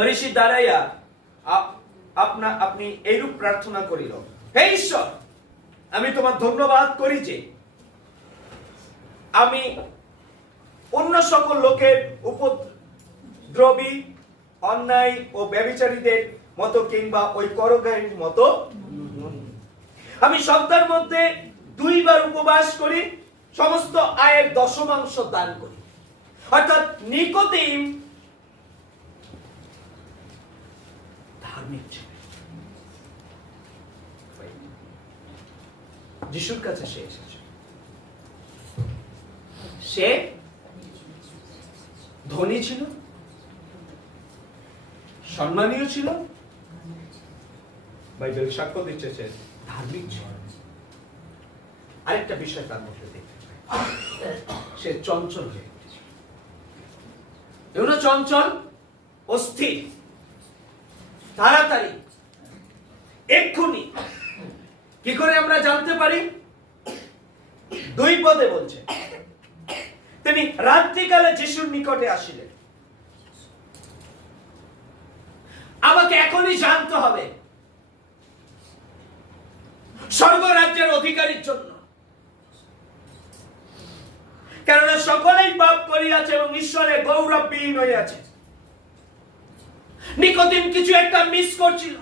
ফরিসি দাঁড়াইয়া আপনি এইরূপ প্রার্থনা করিল, হে ঈশ্বর, আমি তোমার ধন্যবাদ করি যে আমি অন্য সকল লোকের উপদ্রবী, অন্যায় ও ব্যভিচারীদের মতো কিংবা ওই করগ্রাহীর মতো আমি সপ্তাহের মধ্যে 2 বার উপবাস করি, সমস্ত আয়ের 10th দান করি। অর্থাৎ নিকোদিম ধার্মিক ছিল। যিশুর কাছে সে এসেছে, সে ধনী ছিল, সম্মানীয় ছিল, বাইবেল সাক্ষ্য দিচ্ছে সে ধার্মিক ছিল। আরেকটা বিষয় তার মধ্যে দেখতে পাই, সে চঞ্চল হয়ে উঠেছিল। এগুলো চঞ্চল, অস্থির, তাড়াতাড়ি, এক্ষুনি। কি করে আমরা জানতে পারি? 2 পদে বলছে, তিনি রাত্রিকালে যিশুর নিকটে আসিলেন। আমাকে এখনই জানতে হবে স্বর্গরাজ্যের অধিকারীর জন্য, কেননা সকলেই পাপ করিয়াছে এবং ঈশ্বরের গৌরববিহীন হইয়াছে। নিকোদিম কিছু একটা মিস করছিল।